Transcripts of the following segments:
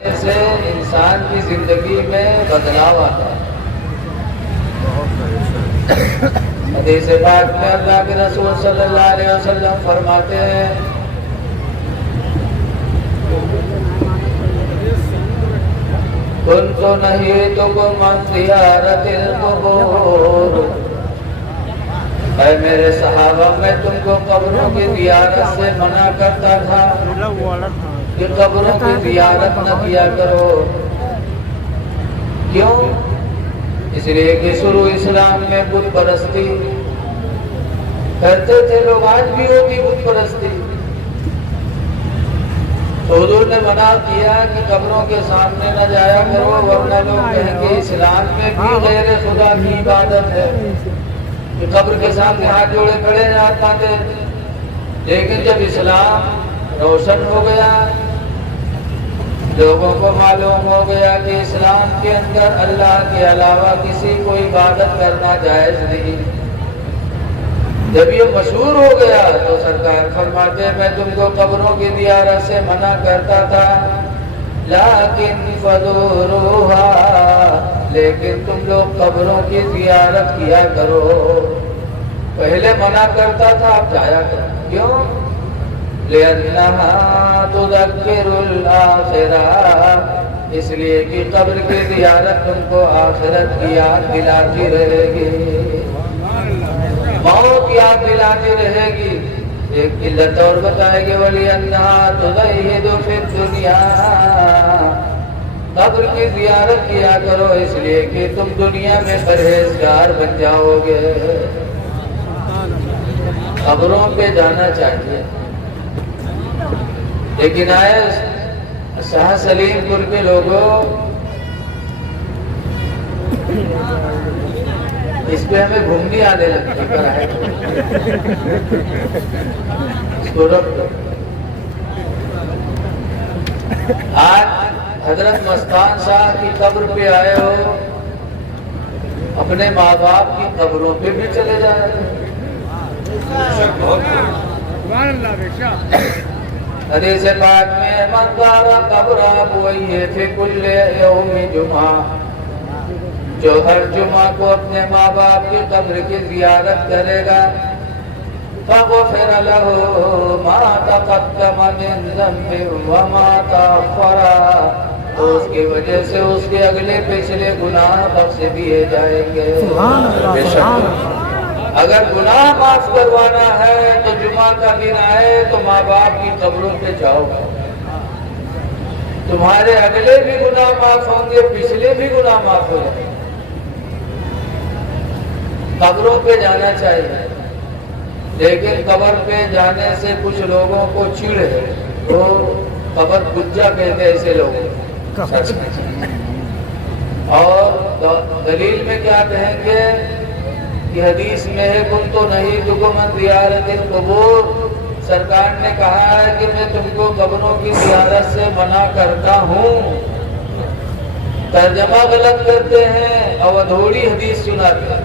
سے انسان کی زندگی میں بدلاؤ آتا ہے۔ حدیث پاک میں اللہ کے رسول صلی اللہ علیہ وسلم فرماتے ہیں کنت نہیتکم عن زیارت القبور، اے میرے صحابہ میں تم کو قبروں کی زیارت سے منع کرتا تھا کہ قبروں کی زیارت نہ کیا کرو۔ کیوں؟ اس لیے کہ شروع اسلام میں بت پرستی کرتے تھے لوگ، آج بھی ہوگی بت پرستی۔ تو حضور نے منع کیا کہ قبروں کے سامنے نہ جایا کرو، ورنہ لوگ کہیں گے اسلام میں بھی غیر خدا کی عبادت ہے کہ قبر کے سامنے ہاتھ جوڑے کھڑے جاتا تھے۔ لیکن جب اسلام روشن ہو گیا، لوگوں کو معلوم ہو گیا کہ اسلام کے اندر اللہ کے علاوہ کسی کو عبادت کرنا جائز نہیں، جب یہ مشہور ہو گیا تو سرکار فرماتے میں تم کو قبروں کی زیارت سے منع کرتا تھا، لیکن فزوروہا، لیکن تم لوگ قبروں کی زیارت کیا کرو۔ پہلے منع کرتا تھا، اب جایا کرو۔ کیوں؟ لِأَنَّهَا تُذَكِّرُ الْآخِرَةَ، اس لیے کہ قبر کی زیارت تم کو آخرت کی یاد دلاتی رہے گی، موت یاد دلاتی رہے گی۔ ایک علت اور بتائے گی وَلِأَنَّهَا تُزَيِّدُ فِي الدُّنْيَا، قبر کی زیارت کیا کرو اس لیے کہ تم دنیا میں پرہیزگار بن جاؤ گے۔ قبروں پہ جانا چاہیے، لیکن آئے شاہ سلیم پور کے لوگوں اس پہ ہمیں گھومنی آنے لگتی ہے، اس کو رکھ دو۔ آج حضرت مستان صاحب کی قبر پہ آئے ہو، اپنے ماں باپ کی قبروں پہ بھی چلے جائے۔ حدیث پاک میں من زار قبر ابویہ فی کل یوم جمعہ، جو ہر جمعہ کو اپنے ماں باپ کی قبر کی زیارت کرے گا فغفر له ما تقدم من ذنب وما تأخر، تو اس کی وجہ سے اس کے اگلے پچھلے گناہ بخش دیے جائیں گے۔ بے شک اگر گناہ معاف کروانا ہے تو جمعہ کا دن آئے تو ماں باپ کی قبروں پہ جاؤ، تمہارے اگلے بھی گناہ معاف ہوں گے، پچھلے بھی گناہ معاف ہو جائیں گے۔ قبروں پہ جانا چاہیے، لیکن قبر پہ جانے سے کچھ لوگوں کو چڑ ہے، وہ قبر گجا کہتے ہیں ایسے لوگ، اور دلیل میں کیا کہیں گے کہ حدیث میں ہے کنت نہیتکم عن زیارت القبور، سرکار نے کہا ہے کہ میں تم کو قبروں کی زیارت سے منع کرتا ہوں۔ ترجمہ غلط کرتے ہیں، اودھوڑی حدیث سناتے ہیں۔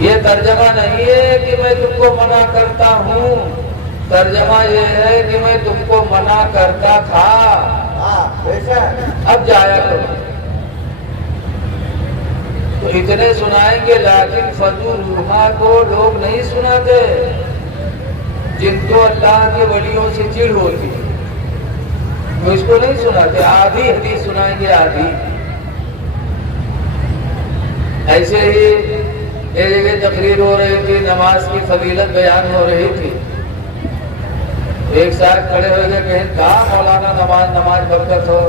یہ ترجمہ نہیں ہے کہ میں تم کو منع کرتا ہوں، ترجمہ یہ ہے کہ میں تم کو منع کرتا تھا، اب جایا کرو۔ تو اتنے سنائیں گے، لیکن فضولوہا کو لوگ نہیں سناتے، جن کو اللہ کے ولیوں سے چڑ ہوتی ہے وہ اس کو نہیں سناتے، آدھی حدیث سنائیں گے، آدھی۔ ایسے ہی ایک جگہ تقریر ہو رہی تھی، نماز کی فضیلت بیان ہو رہی تھی، ایک صاحب کھڑے ہوئے گئے کہیں کہاں مولانا نماز برکت ہو،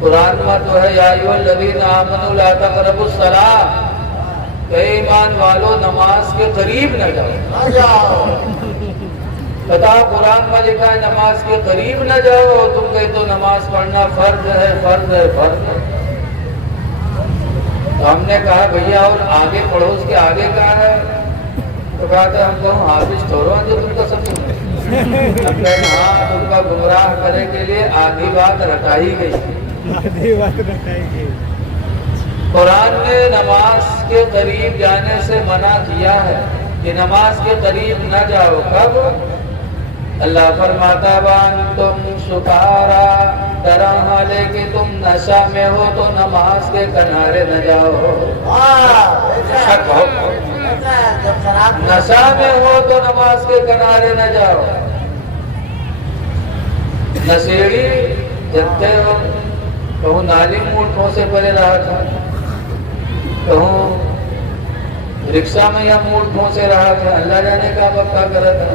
قرآن میں تو ہے یا ایھا الذین آمنوا لا تقربوا الصلاۃ، کہ ایمان والو نماز کے قریب نہ جاؤ۔ بتا قرآن میں لکھا ہے نماز کے قریب نہ جاؤ، تم کہتے تو نماز پڑھنا فرض ہے، فرض ہے، فرض ہے۔ تو ہم نے کہا بھیا اور آگے پڑھو، اس کے آگے کہا ہے، تو کہا تھا ہم کو حافظ ٹھہرو جو تم کا سب سنے، ہم کہتے ہاں تم کا گمراہ کرنے کے لیے آدھی بات رٹائی گئی۔ قرآن نے نماز کے قریب جانے سے منع کیا ہے کہ نماز کے قریب نہ جاؤ۔ کب؟ اللہ فرماتا وَأَنْتُمْ سُكَارَىٰ، طرح حالے کہ تم نشہ میں ہو تو نماز کے کنارے نہ جاؤ. نشہ میں ہو تو نماز کے کنارے نہ جاؤ. نشیڑی جتنے ہو کہوں نالی موٹوں سے پرے رہا تھا, کہوں رکشہ میں یا موٹوں سے رہا تھا, اللہ جانے کا وقت کرا تھا.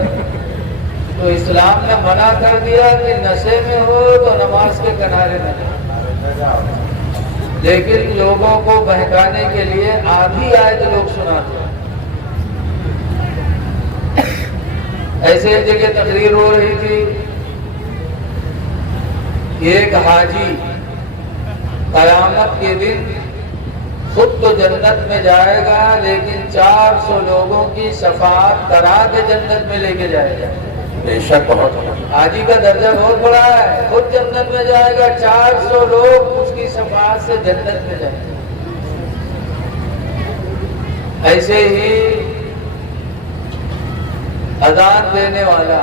تو اسلام نے منع کر دیا کہ نشے میں ہو تو نماز کے کنارے نہ جاؤ. لیکن لوگوں کو بہکانے کے لیے آدھی آیت لوگ سناتے ہیں. ایسے ایک جگہ تقریر ہو رہی تھی, ایک حاجی قیامت کے دن خود تو جنت میں جائے گا لیکن 400 لوگوں کی شفاعت کرا کے جنت میں لے کے جائے گا. بے شک بہت حاجی کا درجہ بہت بڑا ہے, خود جنت میں جائے گا, 400 لوگ اس کی شفاعت سے جنت میں جائیں گے. ایسے ہی اذان دینے والا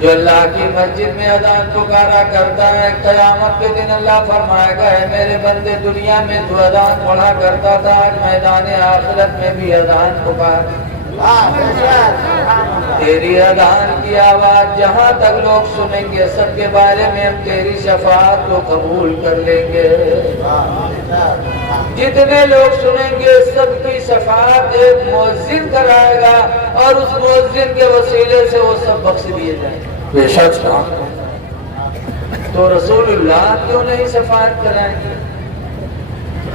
جو اللہ کی مسجد میں اذان پکارا کرتا ہے, قیامت کے دن اللہ فرمائے گا اے میرے بندے دنیا میں تو اذان پڑھا کرتا تھا, آج میدان آخرت میں بھی اذان پکار. تیری اذان کی آواز جہاں تک لوگ سنیں گے سب کے بارے میں ہم تیری شفاعت کو قبول کر لیں گے. جتنے لوگ سنیں گے سب کی شفاعت ایک مؤذن کرائے گا اور اس مؤذن کے وسیلے سے وہ سب بخش دیے جائیں گے. بے شک. تو رسول اللہ کیوں نہیں شفاعت کرائیں گے؟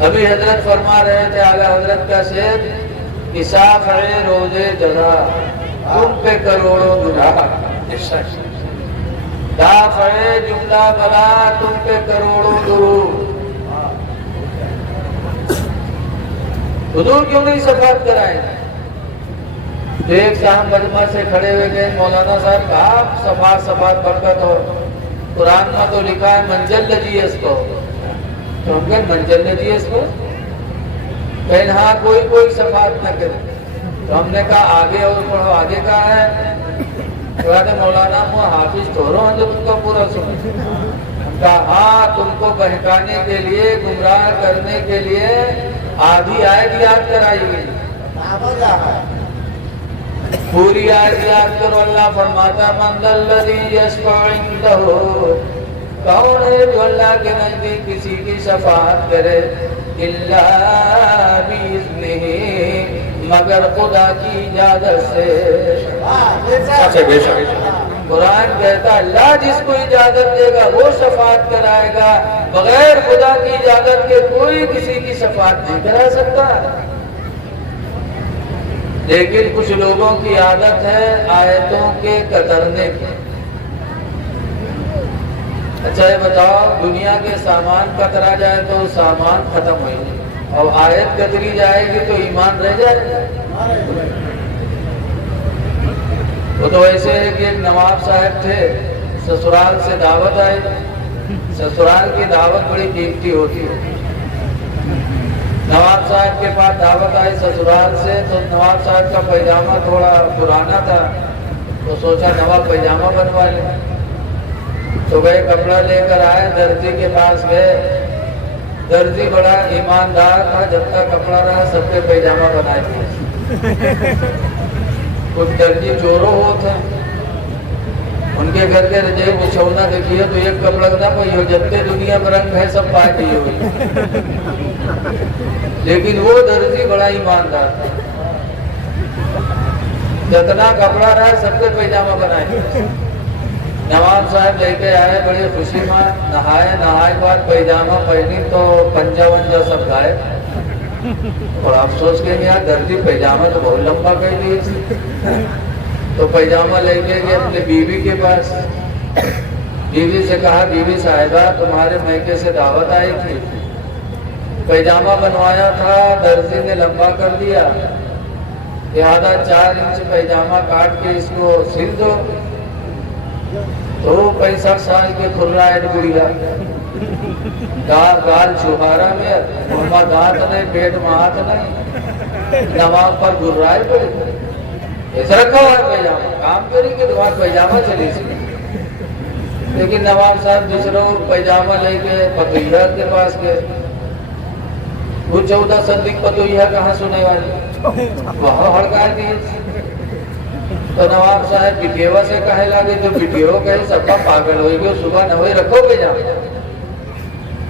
ابھی حضرت فرما رہے تھے اعلیٰ حضرت کا شعر, شافع روزے جزا تم پہ کروڑوں گناہ, دافع جملہ بلا تم پہ کروڑوں درود. حضور کیوں نہیں شفاعت کرائیں؟ ایک صاحب مجمع سے کھڑے ہوئے گئے, مولانا صاحب کہا شفاعت برکت ہو, قرآن میں تو لکھا ہے منزل لجی اس کو, تو ہم کہیں منزل لجی اس کو, کہیں ہاں کوئی شفاعت نہ کرے. تو ہم نے کہا آگے اور پڑھو, آگے کہا ہے کہتے مولانا مو حافظ تھورو ہم جو تم کا پورا سن. ہم کہا ہاں تم کو بہکانے کے لیے گمراہ کرنے کے لیے آدھی آیت یاد کرائی گئی, پوری آیت یاد کرو. اللہ فرماتا من ذا الذی یشفع عندہ, کون ہے جو اللہ کے نزدیک کسی کی شفاعت کرے, الا باذنہ, مگر خدا کی اجازت سے. قرآن کہتا اللہ جس کو اجازت دے گا وہ شفاعت کرائے گا, بغیر خدا کی اجازت کے کوئی کسی کی شفاعت نہیں کرا سکتا. لیکن کچھ لوگوں کی عادت ہے آیتوں کے کترنے کی. اچھا یہ بتاؤ, دنیا کے سامان کترا جائے تو سامان ختم ہوئے, اور آیت کتری جائے گی تو ایمان رہ جائے گا. وہ تو ایسے ہے کہ ایک نواب صاحب تھے, سسرال سے دعوت آئی. سسرال کی دعوت بڑی قیمتی ہوتی ہے. نواب صاحب کے پاس دعوت آئی سسرال سے, تو نواب صاحب کا پیجامہ تھوڑا پرانا تھا, تو سوچا نواب پیجامہ بنوا لیں. تو گئے کپڑا لے کر آئے, درزی کے پاس گئے. درزی بڑا ایماندار تھا, جب تک کپڑا رہا سب کے پیجامہ بنائے تھے. کچھ درجی چورو ہوتا, ان کے گھر کے رجے بچھونا دیکھیے تو ایک کپڑا نہ پائی ہو, جبکہ دنیا میں رنگ ہے سب پائے دی ہوئی. لیکن وہ درزی بڑا ایماندار تھا, جتنا کپڑا رہا سب کے پیجامہ بنائے. نواب صاحب لے کے آئے بڑی خوشی میں, نہائے بعد پیجامہ پہنی تو پنجا ونجا سب گائے. اور آپ سوچ کے یار درزی پیجامہ تو بہت لمبا کر لیے. تو پیجامہ لے کے گئے اپنے بیوی کے پاس. بیوی سے کہا بیوی صاحبہ تمہارے میکے سے دعوت آئی تھی, پیجامہ بنوایا تھا, درزی نے لمبا کر دیا, لہذا 4 انچ پیجامہ کاٹ کے اس کو سل دو. تو 65 سال کے کھرائے گڑیا, گال چوہارا میں, منہ دانت نہیں, پیٹ میں ہاتھ نہیں, نواب پر گرائے پڑے. ایسا رکھا ہوا پیجامہ, کام کری کہ تمہارا پیجامہ چلی سی. لیکن نواب صاحب دوسروں پیجامہ لے کے پتویہ کے پاس گئے. وہ 14 صدیق پتویہ کہاں سنے والی وہاں ہڑکا دی. تو نواب صاحب بٹیوا سے کہے لگے جو بٹیو کہے سب کا پاگل ہوئے گی صبح نہ ہوئے رکھو پیجامہ.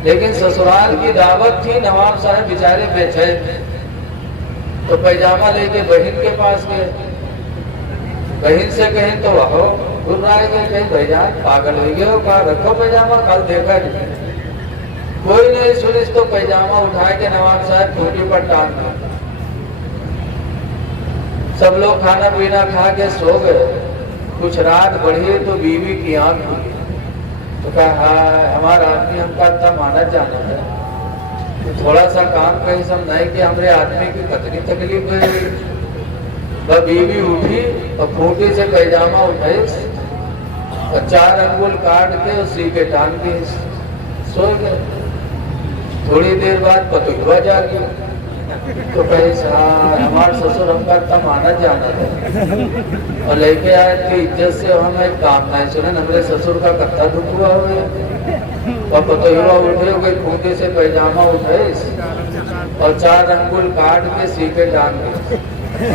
لیکن سسرال کی دعوت تھی, نواب صاحب بیچارے بے چین تھے تو پیجامہ لے کے بہن کے پاس گئے. بہن سے کہیں تو وہ گھرائے گئے, کہیں بھائی جان پاگل ہوئی گئے ہو, کہا رکھو پیجامہ کل دیکھا نہیں. کوئی نہیں سنی تو پیجامہ اٹھا کے نواب صاحب کھوٹی پر ٹانگ دیا. سب لوگ کھانا پینا کھا کے سو گئے. کچھ رات بڑھی تو بیوی کی آنکھ کھلی تو کہا ہاں ہمارا آدمی ہم کا اتنا مانا جانا ہے, تھوڑا سا کام کہیں سمجھائے کہ ہمارے آدمی کی کتنی تکلیف ہوئی. وہ بیوی اٹھی اور کھوٹی سے پیجامہ اٹھائی اور 4 انگل کاٹ کے اسی کے ٹانگ دی, سو گئے. تھوڑی دیر بعد پتویہ جاگی تو کہیں ہمارے سسر ہم کا اتنا مانا جانا ہے اور لے کے آئے تھی عزت سے ہم ایک کام نہیں سنے ہمارے سسر کا کتنا دکھ ہوا ہوئے. اور پتویہ اٹھے ہوئے کھوٹی سے پیجامہ اٹھائے اور 4 انگل کاٹ کے سیکھے ٹانگ دی,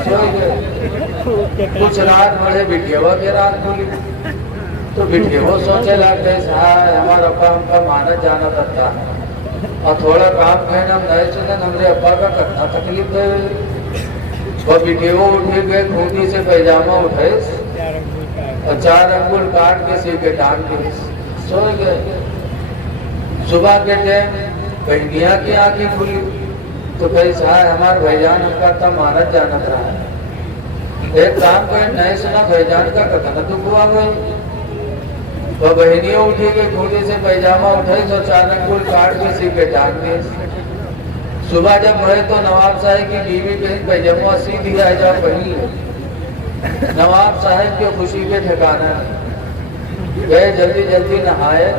سو گئے. کچھ رات بڑے بٹیوا کے رات بولی تو بٹیوا سوچے لگے ہمارا ابا ہم کا مانا جانا کرتا ہے اور تھوڑا کام کہنا ہم نہیں سنے ہمارے ابا کا کتنا تکلیف ہے. وہ بٹیوا اٹھے گئے کھوٹی سے پیجامہ اٹھائے اور 4 انگل کاٹ کے سیکھے ٹانگ دی, سو گئے. صبح کے ٹائم بہنیا کی آنکھیں کھلی تو کہیں ہمارے بھائی جان ہم کا اتنا مانا جانا رہا ہے. ایک کام کہ نہیں سنا بھائی جان کا کتنا دکھ ہوا ہوئی. وہ بہنیاں اٹھی گئی کھوٹی سے پیجامہ اٹھائی تو 4 انگل کاٹ کے سیکھے ٹانگ دی. صبح جب بڑھے تو نواب صاحب کی بیوی کہیں پیجامہ سیدھی آ جاؤ پہن لے. نواب صاحب کے خوشی کے ٹھکانا گئے, جلدی جلدی نہائے,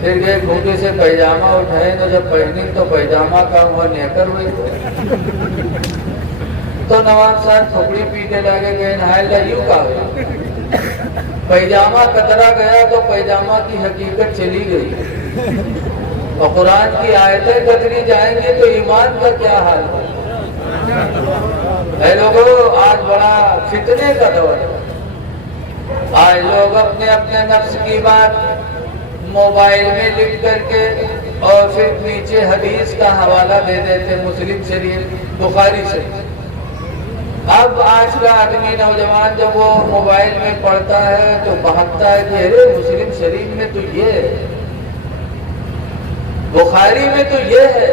پھر گئے کھوٹی سے پیجامہ اٹھائے تو جب پہنی تو پیجامہ کا وہ نیکر ہوئی تو نواب صاحب تھوڑی پیٹے لگے گئے نہائے لا یوں کہا پیجامہ کترا گیا تو پیجامہ کی حقیقت چلی گئی اور قرآن کی آیتیں کتری جائیں گی تو ایمان کا کیا حال ہے. اے لوگوں آج بڑا فتنے کا دور ہے. آج لوگ اپنے اپنے نفس کی بات موبائل میں لکھ کر کے اور پھر نیچے حدیث کا حوالہ دے دیتے, مسلم شریف بخاری شریف. اب آج کا آدمی نوجوان جب وہ موبائل میں پڑھتا ہے تو بہکتا ہے کہ ارے مسلم شریف میں تو یہ ہے, بخاری میں تو یہ ہے.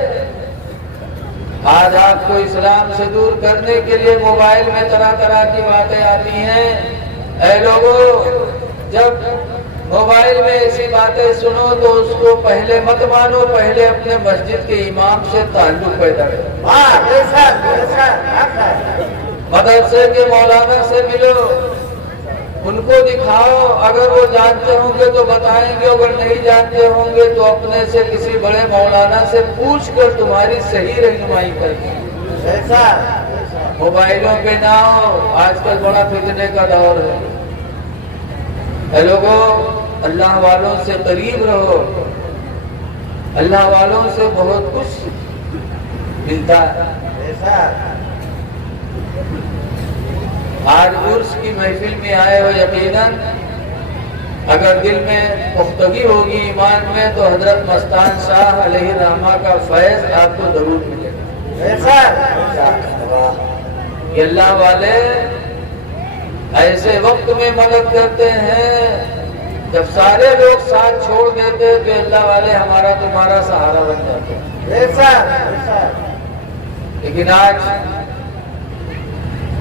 آج آپ کو اسلام سے دور کرنے کے لیے موبائل میں طرح طرح کی باتیں آتی ہیں. اے لوگوں جب موبائل میں ایسی باتیں سنو تو اس کو پہلے مت مانو, پہلے اپنے مسجد کے امام سے تعلق پیدا کرو. مدرسے کے مولانا سے ملو, ان کو دکھاؤ, اگر وہ جانتے ہوں گے تو بتائیں گے, اگر نہیں جانتے ہوں گے تو اپنے سے کسی بڑے مولانا سے پوچھ کر تمہاری صحیح رہنمائی کریں. موبائلوں پہ نہ ہو, آج کل بڑا فتنے کا دور ہے. اے لوگوں اللہ والوں سے قریب رہو, اللہ والوں سے بہت کچھ ملتا ہے. آج عرس کی محفل میں آئے ہو, یقیناً اگر دل میں پختگی ہوگی ایمان میں تو حضرت مستان شاہ علیہ الرحمہ کا فیض آپ کو ضرور ملے گا. یہ اللہ والے ایسے وقت میں مدد کرتے ہیں جب سارے لوگ ساتھ چھوڑ دیتے تو اللہ والے ہمارا تمہارا سہارا بن جاتے. لیکن آج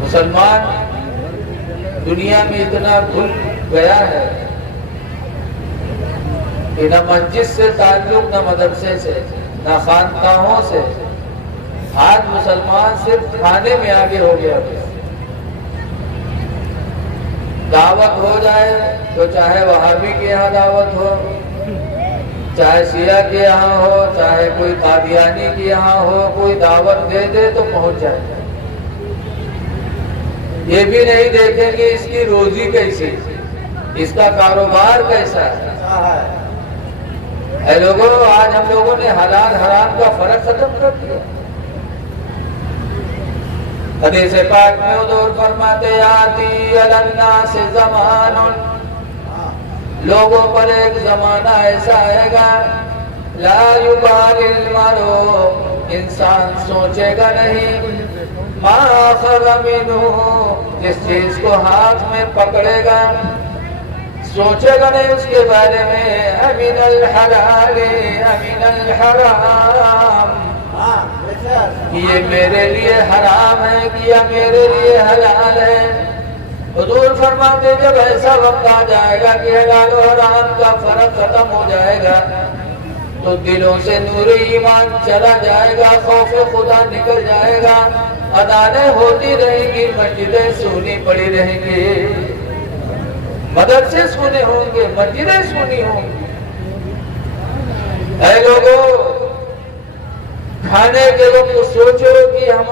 مسلمان دنیا میں اتنا بھول گیا ہے کہ نہ مسجد سے تعلق, نہ مدرسے سے, نہ خانقاہوں سے. آج مسلمان صرف کھانے میں آگے ہو گیا. دعوت ہو جائے تو چاہے وہابی کے یہاں دعوت ہو, چاہے شیعہ کے یہاں ہو, چاہے کوئی قادیانی کے یہاں ہو, کوئی دعوت دے دے تو پہنچ جائے. یہ بھی نہیں دیکھیں کہ اس کی روزی کیسی, اس کا کاروبار کیسا ہے. اے لوگوں، آج ہم لوگوں نے حلال حرام کا فرق ختم کر دیا۔ حدیث پاک میں حضور فرماتے آتی علی الناس زمان، لوگوں پر ایک زمانہ ایسا آئے گا لا یبالی المرء، انسان سوچے گا نہیں ما اخذ منہ، جس چیز کو ہاتھ میں پکڑے گا سوچے گا نہیں اس کے بارے میں امن الحلال امن الحرام، یہ میرے لیے حرام ہے کہ یہ میرے لیے حلال ہے۔ حضور فرماتے جب ایسا وقت آ جائے گا کہ حلال و حرام کا فرق ختم ہو جائے گا تو دلوں سے نور ایمان چلا جائے گا، خوف خدا نکل جائے گا، اذانیں ہوتی رہیں گی، مسجدیں سونی پڑی رہیں گی، مدرسے سونے ہوں گے، مسجدیں سونی ہوں گی۔ اے لوگوں، کھانے کے وقت سوچو کہ ہم